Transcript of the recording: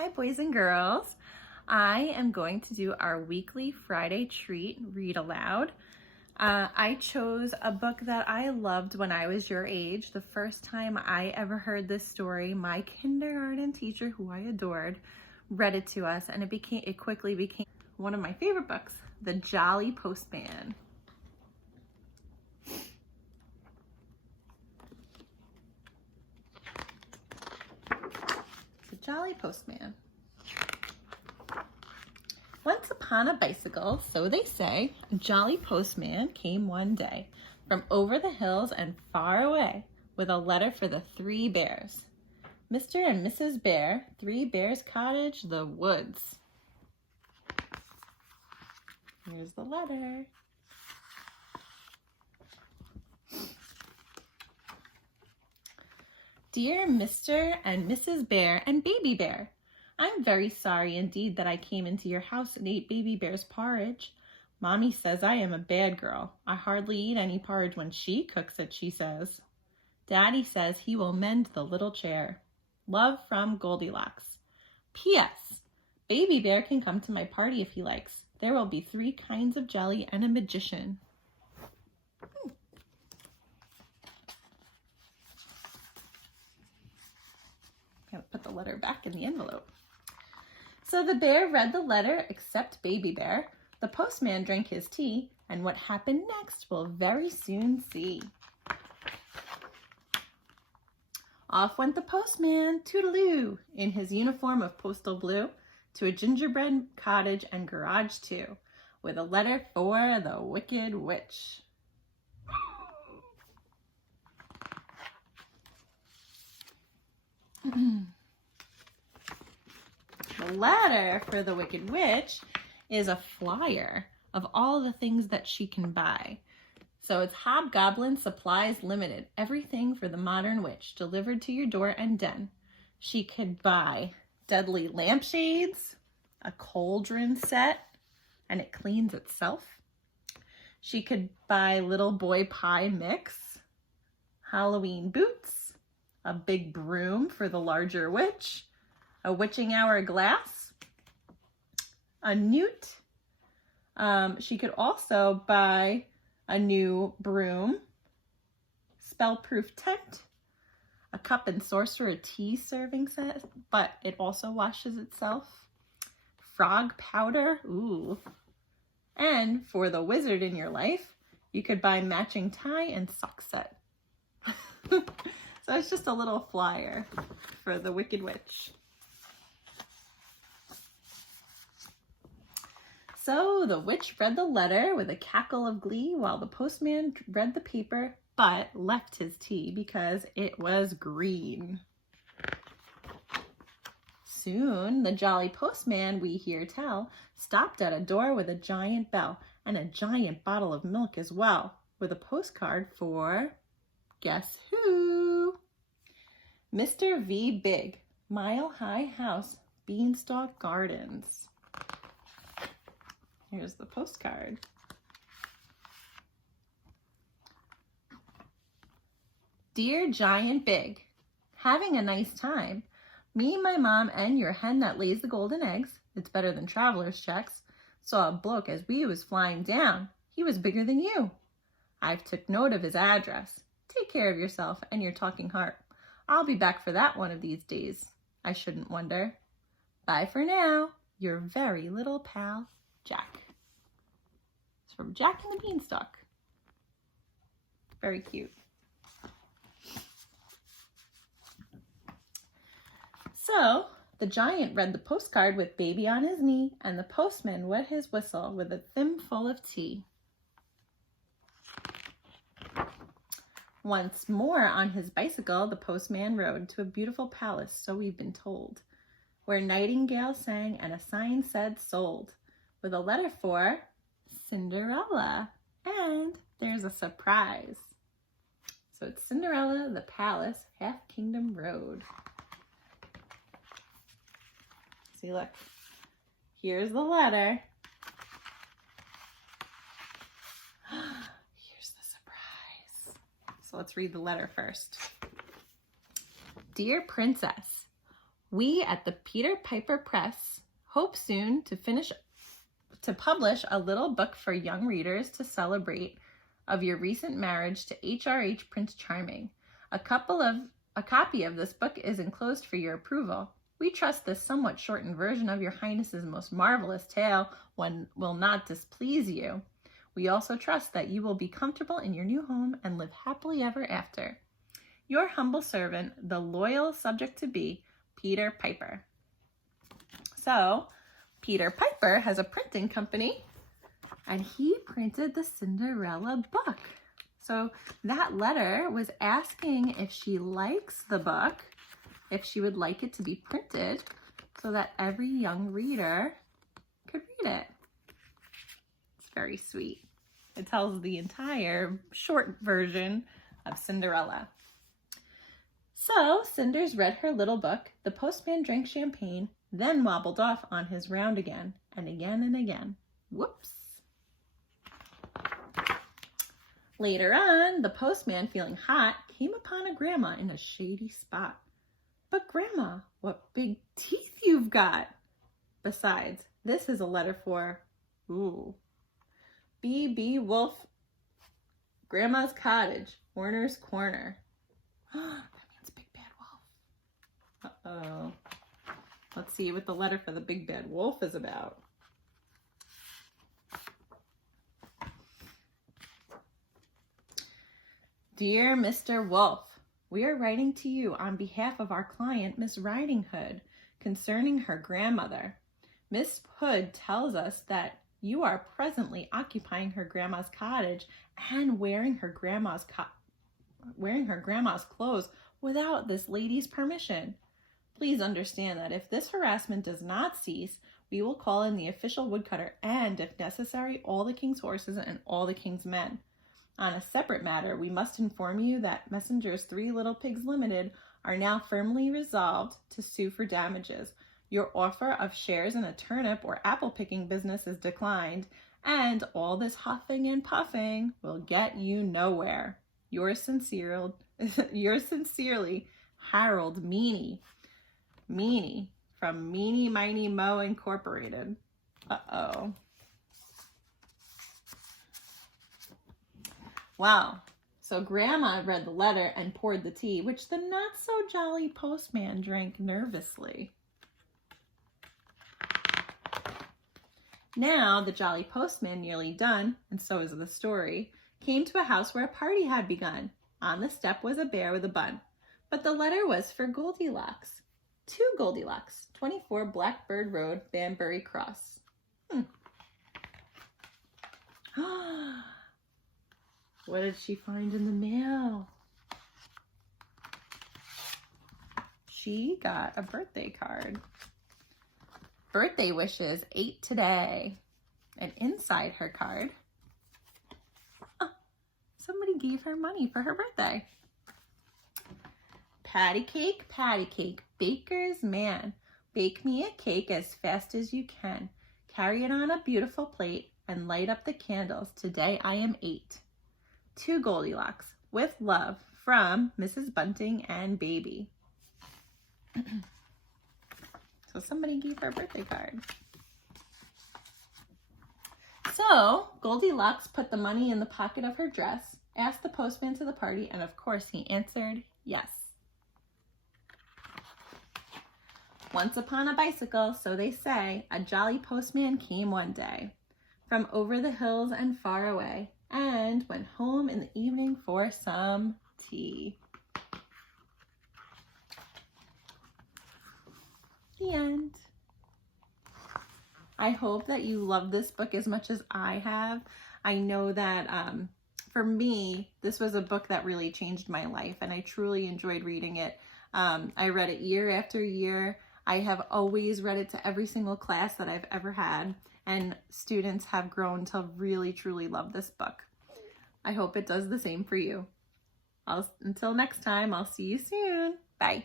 Hi, boys and girls. I am going to do our weekly Friday treat, read aloud. I chose a book that I loved when I was your age. The first time I ever heard this story, my kindergarten teacher, who I adored, read it to us, and it quickly became one of my favorite books, The Jolly Postman. The Jolly Postman. Once upon a bicycle, so they say, a jolly postman came one day from over the hills and far away with a letter for the 3 bears. Mr. and Mrs. Bear, 3 Bears Cottage, the woods. Here's the letter. Dear Mr. and Mrs. Bear and Baby Bear, I'm very sorry indeed that I came into your house and ate Baby Bear's porridge. Mommy says I am a bad girl. I hardly eat any porridge when she cooks it, she says. Daddy says he will mend the little chair. Love from Goldilocks. P.S. Baby Bear can come to my party if he likes. There will be 3 kinds of jelly and a magician. I'm going to put the letter back in the envelope. So the bear read the letter, except Baby Bear. The postman drank his tea, and what happened next we'll very soon see. Off went the postman, toodaloo, in his uniform of postal blue, to a gingerbread cottage and garage too, with a letter for the Wicked Witch. The letter for the Wicked Witch is a flyer of all the things that she can buy. So it's Hobgoblin Supplies Limited, everything for the modern witch, delivered to your door and den. She could buy deadly lampshades, a cauldron set, and it cleans itself. She could buy little boy pie mix, Halloween boots, a big broom for the larger witch, a witching hour glass, a newt. She could also buy a new broom, spell-proof tent, a cup and sorcerer tea serving set, but it also washes itself, frog powder, ooh. And for the wizard in your life, you could buy matching tie and sock set. So it's just a little flyer for the Wicked Witch. So the witch read the letter with a cackle of glee while the postman read the paper but left his tea because it was green. Soon the jolly postman, we hear tell, stopped at a door with a giant bell and a giant bottle of milk as well, with a postcard for, guess who? Mr. V. Big, Mile High House, Beanstalk Gardens. Here's the postcard. Dear Giant Big, having a nice time. Me, my mom, and your hen that lays the golden eggs, it's better than traveler's checks, saw a bloke as we was flying down. He was bigger than you. I've took note of his address. Take care of yourself and your talking heart. I'll be back for that one of these days. I shouldn't wonder. Bye for now. Your very little pal, Jack. It's from Jack and the Beanstalk. Very cute. So the giant read the postcard with baby on his knee, and the postman wet his whistle with a thimble of tea. Once more on his bicycle, the postman rode to a beautiful palace, so we've been told, where nightingales sang and a sign said sold, with a letter for Cinderella. And there's a surprise. So it's Cinderella, the Palace, Half Kingdom Road. See, look, here's the letter. Here's the surprise. So let's read the letter first. Dear Princess, We at the Peter Piper Press hope soon to publish a little book for young readers to celebrate of your recent marriage to HRH Prince Charming. A copy of this book is enclosed for your approval. We trust this somewhat shortened version of your Highness's most marvelous tale will not displease you. We also trust that you will be comfortable in your new home and live happily ever after. Your humble servant, the loyal subject-to-be, Peter Piper. So, Peter Piper has a printing company, and he printed the Cinderella book. So that letter was asking if she likes the book, if she would like it to be printed so that every young reader could read it. It's very sweet. It tells the entire short version of Cinderella. So Cinders read her little book, the postman drank champagne, then wobbled off on his round again, and again and again. Whoops. Later on, the postman, feeling hot, came upon a grandma in a shady spot. But Grandma, what big teeth you've got! Besides, this is a letter for, B.B. Wolf, Grandma's Cottage, Warner's Corner. That means Big Bad Wolf. Uh-oh. Let's see what the letter for the Big Bad Wolf is about. Dear Mr. Wolf, we are writing to you on behalf of our client, Miss Riding Hood, concerning her grandmother. Miss Hood tells us that you are presently occupying her grandma's cottage and wearing her grandma's clothes without this lady's permission. Please understand that if this harassment does not cease, we will call in the official woodcutter and, if necessary, all the king's horses and all the king's men. On a separate matter, we must inform you that Messengers 3 Little Pigs Limited are now firmly resolved to sue for damages. Your offer of shares in a turnip or apple picking business is declined, and all this huffing and puffing will get you nowhere. Yours sincerely, Harold Meany. Meany from Meany Miny Mo Incorporated. Uh-oh. Wow. So Grandma read the letter and poured the tea, which the not-so-jolly postman drank nervously. Now, the jolly postman, nearly done, and so is the story, came to a house where a party had begun. On the step was a bear with a bun. But the letter was for Goldilocks. To Goldilocks, 24 Blackbird Road, Banbury Cross. What did she find in the mail? She got a birthday card. Birthday wishes, 8 today. And inside her card, somebody gave her money for her birthday. Patty cake, baker's man. Bake me a cake as fast as you can. Carry it on a beautiful plate and light up the candles. Today I am 8. To Goldilocks, with love, from Mrs. Bunting and Baby. So somebody gave her a birthday card. So Goldilocks put the money in the pocket of her dress, asked the postman to the party, and of course he answered yes. Once upon a bicycle, so they say, a jolly postman came one day from over the hills and far away, and went home in the evening for some tea. The end. I hope that you love this book as much as I have. I know that for me, this was a book that really changed my life, and I truly enjoyed reading it. I read it year after year. I have always read it to every single class that I've ever had, and students have grown to really, truly love this book. I hope it does the same for you. Until next time, I'll see you soon. Bye.